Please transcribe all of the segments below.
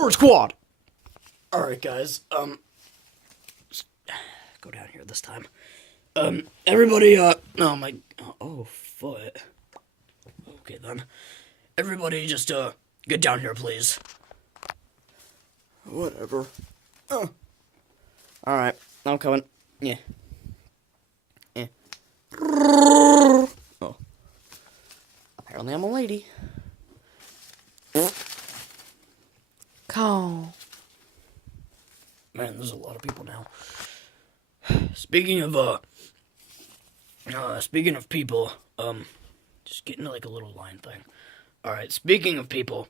Bird Squad! Alright, guys, just go down here this time. Everybody, oh my, oh, foot. Okay, then. Everybody just, get down here, please. Whatever. Alright, I'm coming. Yeah. Yeah. Oh. Apparently I'm a lady. Call. Man, there's a lot of people now. Speaking of people, just getting like a little line thing. Alright, speaking of people,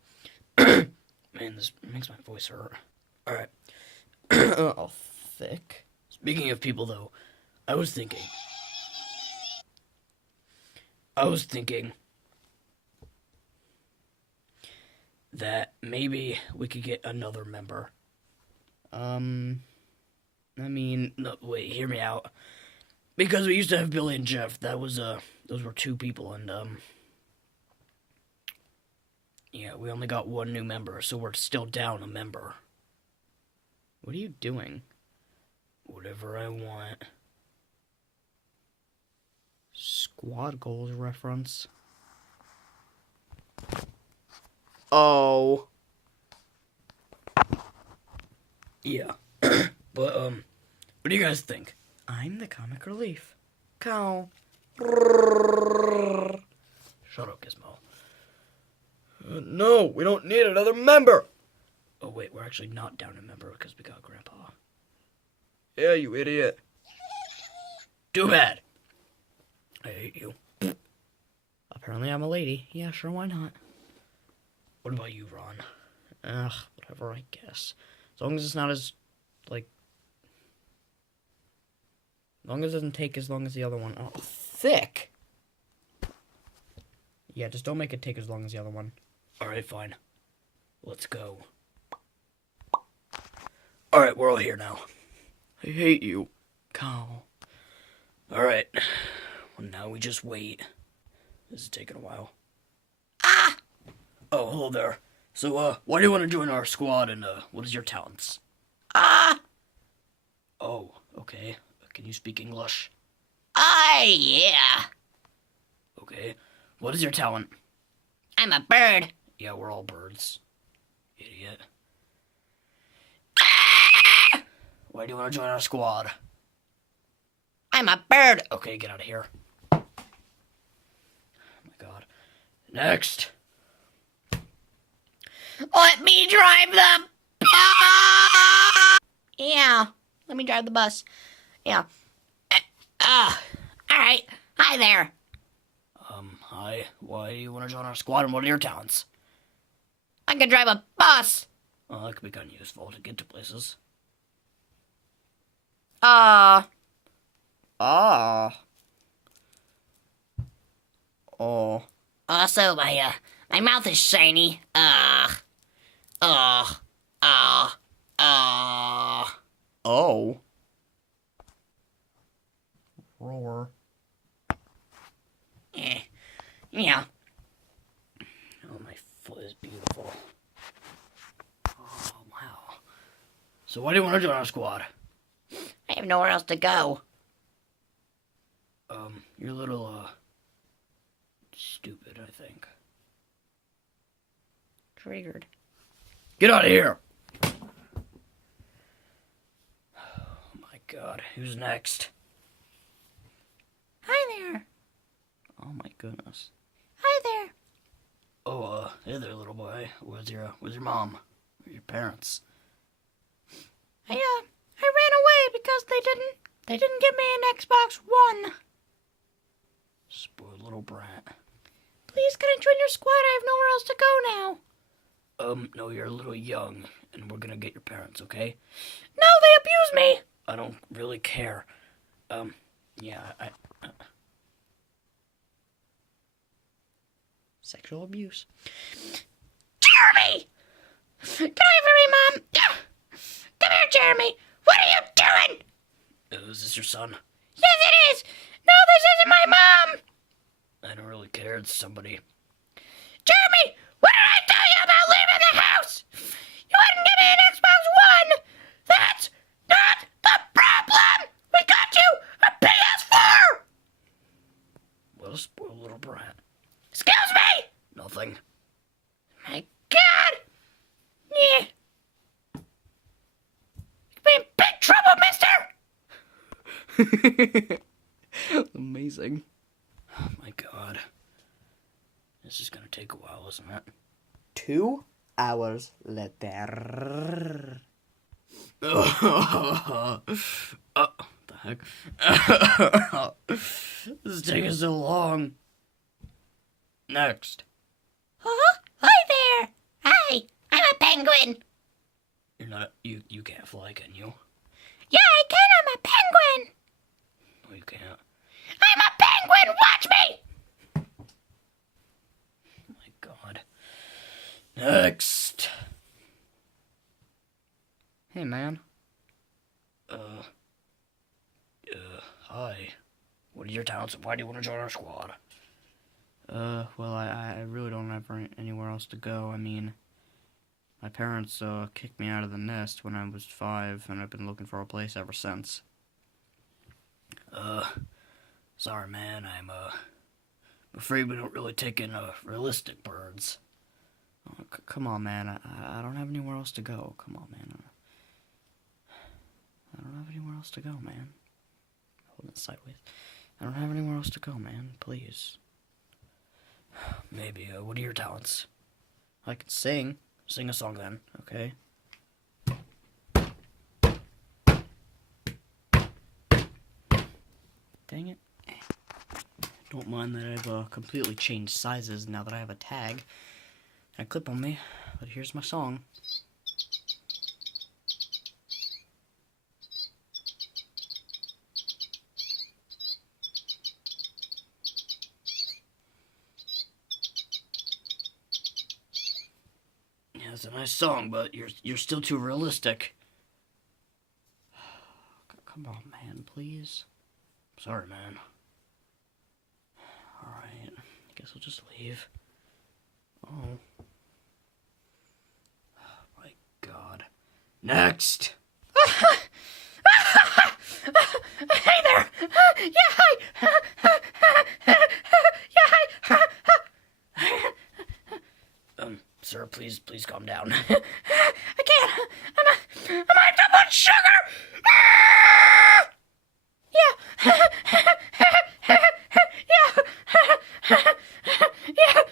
man, this makes my voice hurt. Alright. Oh, thick. Speaking of people, though, I was thinking that maybe we could get another member. I mean, no, wait, hear me out. Because we used to have Billy and Jeff. That was, those were two people, and, yeah, we only got one new member, so we're still down a member. What are you doing? Whatever I want. Squad goals reference. Oh. Yeah. But, what do you guys think? I'm the comic relief. Cow. Shut up, Gizmo. No, we don't need another member. Oh, wait, we're actually not down a member because we got Grandpa. Yeah, you idiot. Too bad. I hate you. Apparently I'm a lady. Yeah, sure, why not? What about you, Ron? Ugh, whatever, I guess. As long as it's not as, like... As long as it doesn't take as long as the other one. Oh, thick! Yeah, just don't make it take as long as the other one. Alright, fine. Let's go. Alright, we're all here now. I hate you. Cow. Alright. Well, now we just wait. This is taking a while. Ah! Oh, hello there. So, why do you want to join our squad, and, what is your talents? Ah! Oh, okay. Can you speak English? Yeah. Okay. What is your talent? I'm a bird. Yeah, we're all birds. Idiot. Ah! Why do you want to join our squad? I'm a bird. Okay, get out of here. Oh my god. Next. Let me drive the bus! Yeah, let me drive the bus. Yeah. Alright. Hi there. Hi. Why do you want to join our squad, and what are your talents? I can drive a bus! Well, that could be kind of useful to get to places. Oh. Also, my mouth is shiny. Oh. Roar. Yeah. Oh, my foot is beautiful. Oh, wow. So why do you want to join our squad? I have nowhere else to go. You're a little, stupid, I think. Triggered. Get out of here! Oh my god, who's next? Hi there. Oh my goodness. Hi there. Oh, hey there, little boy. Where's your mom? Where's your parents? I ran away because they didn't give me an Xbox One. Spoiled little brat. Please, can I join your squad? I have nowhere else to go now. No, you're a little young, and we're gonna get your parents, okay? No, they abuse me! I don't really care. Yeah, Sexual abuse. Jeremy! Get away from me, Mom! Come here, Jeremy! What are you doing? Is this your son? Yes, it is! No, this isn't my mom! I don't really care, it's somebody. Jeremy! What did I tell you about leaving the house? You wouldn't big trouble, mister! Amazing. Oh my god. This is gonna take a while, isn't it? 2 hours later. What the heck? This is taking so long. Next. Hi there! Hi, I'm a penguin! You're not you can't fly, can you? Yeah, I can, I'm a penguin! No, you can't. I'm a penguin, watch me! Oh my god. Next. Hey man. Hi. What are your talents and why do you want to join our squad? Well, I really don't have anywhere else to go. I mean, my parents, kicked me out of the nest when I was 5, and I've been looking for a place ever since. Sorry, man, I'm afraid we don't really take in, realistic birds. Oh, come on, man, I don't have anywhere else to go. Come on, man. I don't have anywhere else to go, man. Holding it sideways. I don't have anywhere else to go, man. Please. Maybe, what are your talents? I can sing. Sing a song then, okay? Dang it. Don't mind that I've completely changed sizes now that I have a tag and a clip on me, but here's my song. Yeah, it's a nice song, but you're still too realistic. Come on, man, please. Sorry, man. Alright, I guess I'll just leave. Oh. Oh my god. Next! Hey there! Yeah, hi! Yeah, hi! Sir, please calm down. I can't! I'm out of much sugar! Yeah! Yeah!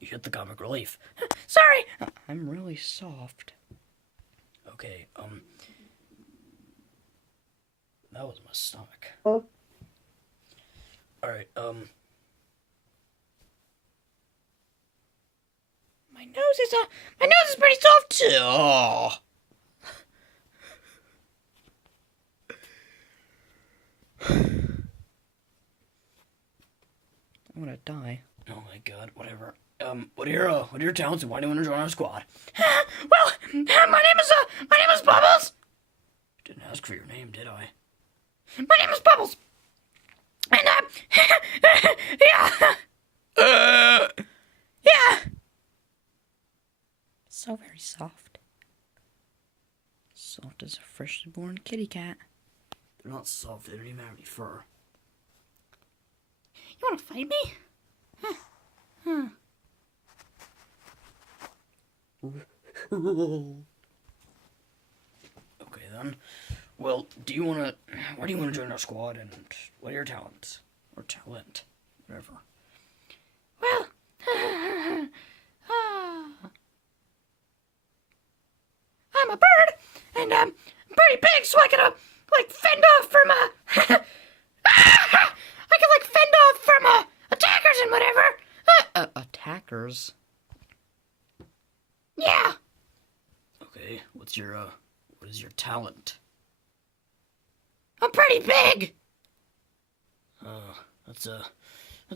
You hit the comic relief. Sorry! I'm really soft. Okay, that was my stomach. Oh. Alright, My nose is pretty soft too! oh. I'm gonna die. Oh my god, whatever. What are your talents and why do you want to join our squad? Well, my name is Bubbles! Didn't ask for your name, did I? My name is Bubbles! And, yeah! Yeah! So very soft. Soft as a freshly born kitty cat. They're not soft, they don't even have any fur. You wanna fight me? Okay then. Well, why do you wanna join our squad and what are your talents? Or talent. Whatever. Well, I'm a bird, and I'm pretty big, so I can, fend off from, I can, fend off from, attackers and whatever. Attackers? Yeah. Okay, what is your talent? I'm pretty big. That's a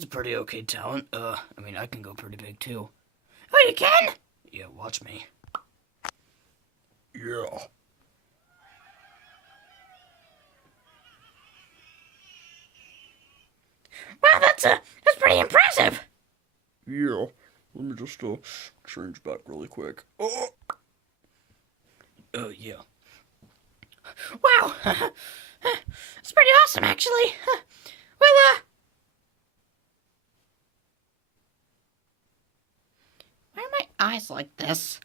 pretty okay talent. I mean, I can go pretty big too. Oh, you can? Yeah, watch me. Yeah. Wow, that's pretty impressive. Yeah. Let me just change back really quick. Oh. Yeah. Wow. It's pretty awesome, actually. Well, why are my eyes like this?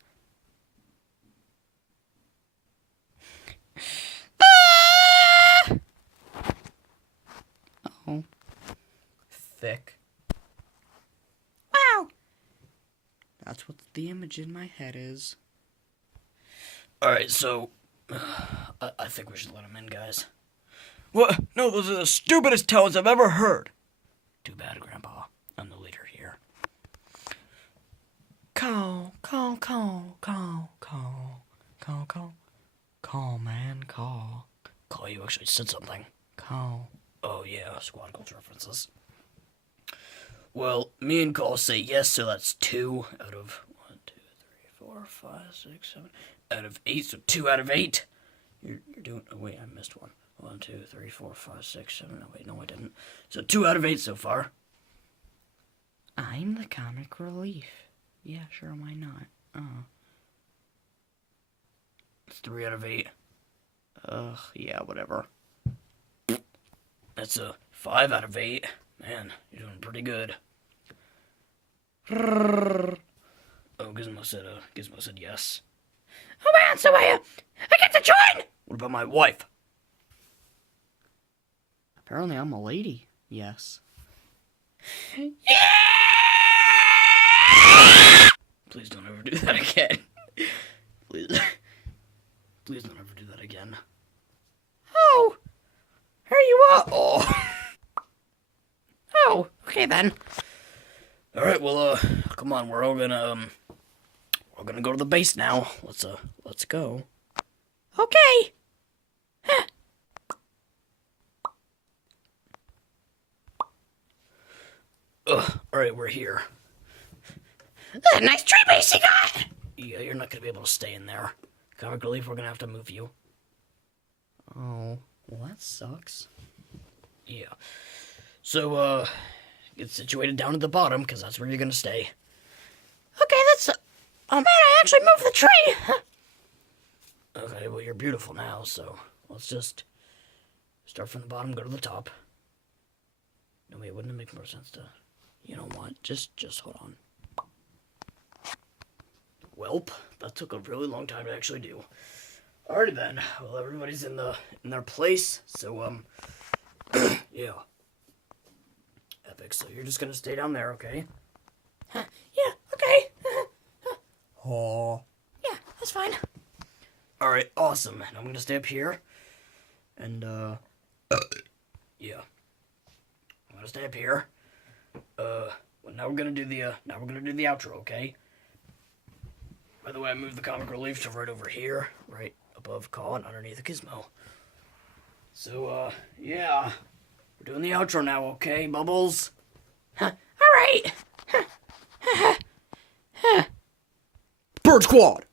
That's what the image in my head is. Alright, so... I think we should let him in, guys. What? No, those are the stupidest tones I've ever heard. Too bad, Grandpa. I'm the leader here. Call, man, call. Call, you actually said something. Call. Oh, yeah, squad goals references. Well, me and Call say yes, so that's 2 out of 1, 2, 3, 4, 5, 6, 7 out of 8, so 2 out of 8. You're doing... Oh, wait, I missed one. 1, 2, 3, 4, 5, 6, 7... No, wait, no, I didn't. So 2 out of 8 so far. I'm the comic relief. Yeah, sure, why not? It's 3 out of 8. Ugh, yeah, whatever. That's a 5 out of 8. Man, you're doing pretty good. Oh, Gizmo said yes. Oh man, so I get to join! What about my wife? Apparently I'm a lady. Yes. Please don't ever do that again. Please. Please don't ever do that again. Oh, here you are. Oh. Oh, okay then. Alright, well, come on, we're all gonna go to the base now. Let's go. Okay. Alright, we're here. That's a nice tree base you got. Yeah, you're not gonna be able to stay in there. Comic Relief, we're gonna have to move you. Oh, well that sucks. Yeah. So, get situated down at the bottom, because that's where you're gonna stay. Okay, that's... Oh man, I actually moved the tree. Okay, well, you're beautiful now, so let's just start from the bottom, go to the top. No, wait, wouldn't it make more sense to... You know what? Just hold on. Welp, that took a really long time to actually do. Alrighty then. Well, everybody's in their place, so, yeah. Epic, so you're just gonna stay down there, okay? Yeah, okay. Oh. Yeah, that's fine. Alright, awesome. And I'm gonna stay up here. And, yeah. I'm gonna stay up here. Well, now we're gonna do the outro, okay? By the way, I moved the Comic Relief to right over here, right above Call and underneath the Gizmo. So, yeah. We're doing the outro now, okay, Bubbles? All right. Bird Squad!